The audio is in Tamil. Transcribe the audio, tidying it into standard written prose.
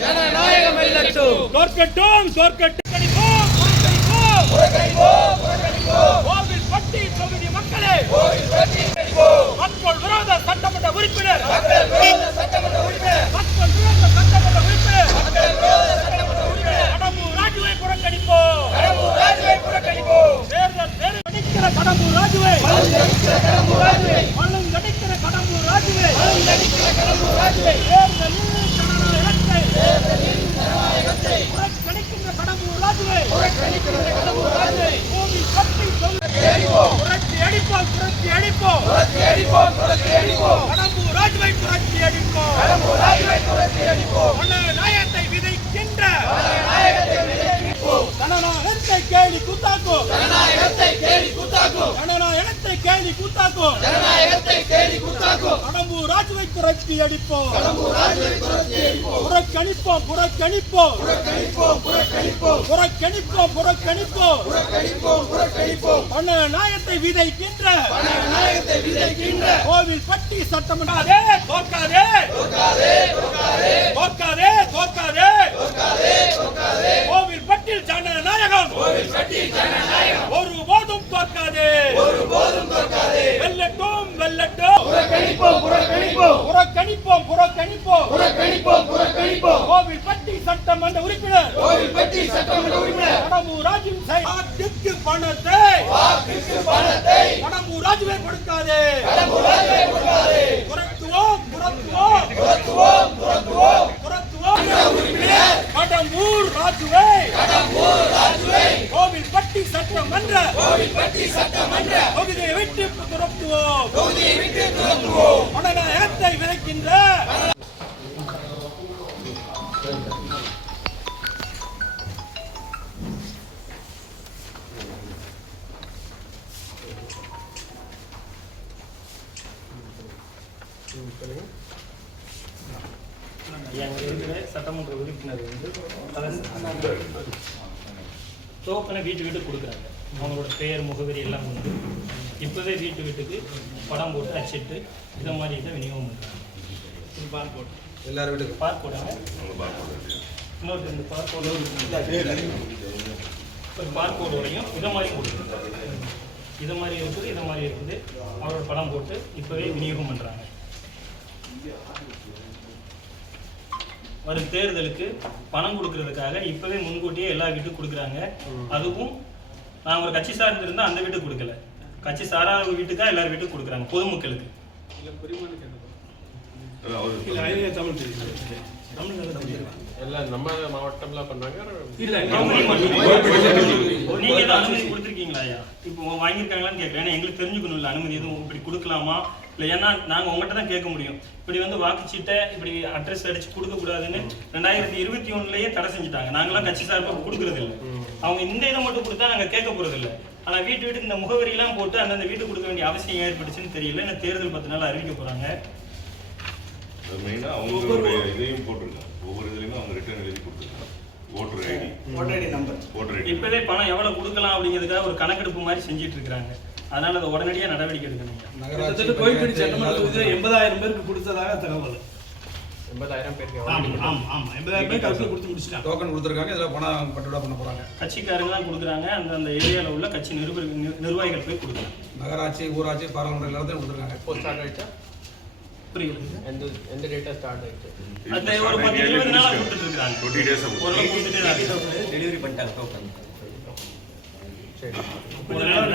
ஜனநாயகம் வெல்லட்டும். தோற்கட்டும் தோற்கட்டும். கோவில்பட்டி தொகுதி மக்களே, மக்கள் விரோத சட்டமன்ற உறுப்பினர், மக்கள் விரோத சட்டமன்ற உறுப்பினர் கடம்பூர் ராஜுவை புறக்கணிப்போம். தேர்தல் அடிக்கிற கடம்பூர் ராஜுவை, பள்ளம் அடிக்கிற கடம்பூர் ராஜுவை, தேர்தலில் ஜனநாயகத்தை புறக்கணிக்கின்ற கடம்பூர் ராஜுவை, கோவில்பட்டி புரட்சி அடிப்போம், புரட்சி அடிப்போம், கடம்பூர் ராஜுவை புரட்சி அடிப்போம், ஜனநாயகத்தை விதைக்கின்ற ஜனநாயகத்தை கேலி கூத்தாக்கும், கடம்பூர் ராஜுவை புரட்சி அடிப்போம், புறக்கணிப்போம், ஜனநாயகத்தை விதைக்கின்ற கோவில்பட்டி சட்டமன்ற கோவில்பட்டில் ஜனநாயகம் ஒருபோதும் தோற்காதே. வெல்லட்டும் புறக்கணிப்போம். கோவில்பட்டி சட்டமன்ற உறுப்பினர் கடம்பூர் ராஜுவின் வாக்குக்கு பணத்தை கடம்பூர் ராஜுவை கொடுக்காதே. புறத்துவோம் கடம்பூர் ராஜுவை கோவில்பட்டி சட்டமன்ற தொகுதியை விட்டு துரத்துவோம். ஜனநாயகத்தை விதைக்கின்ற சட்டமன்ற உறுப்பினர் டோக்கனை வீட்டுக்கு கொடுக்குறாங்க. அவங்களோட பெயர் முகவரி எல்லாம் வந்து இப்போவே வீட்டுக்கு படம் போட்டு அச்சிட்டு இதை மாதிரி இதை விநியோகம் பண்ணுறாங்க. பார்கோட் எல்லாரும் வீட்டுக்கு பார்கோடாங்க. இன்னொரு இந்த பார்கோடு ஒரு பார்கோடோடையும் இதை மாதிரியும் கொடுக்குறாங்க. இதை மாதிரி இருக்குது. அவரோட படம் போட்டு இப்போவே விநியோகம் பண்ணுறாங்க. வரும் தேர்தலுக்கு பணம் கொடுக்கறதுக்காக இப்பவே முன்கூட்டியே எல்லா வீட்டுக்கும் கொடுக்குறாங்க. அதுவும் நான் ஒரு கட்சி சார்ந்திருந்தா அந்த வீட்டுக்கு கொடுக்கல, கட்சி சாராத வீட்டுக்கா எல்லாரும் வீட்டுக்கு கொடுக்குறாங்க பொதுமக்களுக்கு. நம்ம மாவட்டம்ல பண்ணாங்க. நீங்க தான் அனுமதி கொடுத்துருக்கீங்களா ஐயா? இப்போ வாங்கியிருக்காங்களான்னு கேட்குறேன். எங்களுக்கு தெரிஞ்சுக்கணும் அனுமதி எதுவும் இப்படி கொடுக்கலாமா இல்லை? ஏன்னா நாங்கள் உங்கள்கிட்ட தான் கேட்க முடியும். இப்படி வந்து வாக்குச்சீட்டை இப்படி அட்ரஸ் அடிச்சு கொடுக்கக்கூடாதுன்னு 2021 தடை செஞ்சுட்டாங்க. நாங்களாம் கட்சி சார்பாக கொடுக்கறது இல்லை. அவங்க இந்த இதை மட்டும் கொடுத்தா நாங்கள் கேட்க போறது இல்லை. ஆனால் வீட்டுக்கு இந்த முகவரியெல்லாம் போட்டு அந்தந்த வீட்டுக்கு கொடுக்க வேண்டிய அவசியம் ஏற்பட்டுச்சுன்னு தெரியல. ஏன்னா தேர்தல் 10 நாள் அறிவிக்க போறாங்க. அவங்களுடைய இதையும் போட்டிருக்காங்க. ஒவ்வொரு இதுலையுமே அவங்க ரிட்டர்ன் எழுதி கொடுத்துருக்காங்க. Voter ID number. இப்பவே பணம் எவ்வளவு கொடுக்கலாம் அப்படிங்கிறதுக்காக ஒரு கணக்கெடுப்பு மாதிரி செஞ்சுட்டு இருக்காங்க. அதனால அதை உடனடியாக நடவடிக்கை எடுக்கணும். கோயில்பட்டி சட்டமன்ற தொகுதியில் 80,000 பேருக்கு கொடுத்ததாக தகவல். 80,000 பேருக்கு ஆமா 80,000 பேருக்கு கவுன்சில் கொடுத்து முடிச்சிட்டாங்க. டோக்கன் கொடுத்துருக்காங்க. இதில் பணம் பட்டுவிட பண்ண போறாங்க. கட்சிக்காரங்க தான் கொடுக்குறாங்க. அந்த ஏரியாவில் உள்ள கட்சி நிர்வாகிகள் போய் கொடுக்குறாங்க. நகராட்சி, ஊராட்சி, பாராளுமன்ற எல்லாத்தையும் கொடுத்துருக்காங்க. எப்போ ஸ்டார்ட் ஆயிடுச்சா? புரியுது. எந்த டேட்டா ஸ்டார்ட் ஆயிடுச்சு? அந்த ஒரு 10-20 நாளா கொடுத்துட்டு இருக்காங்க. 20 days டெலிவரி பண்ணிட்டாங்க டோக்கன். சரி. கொஞ்சம் நேரம்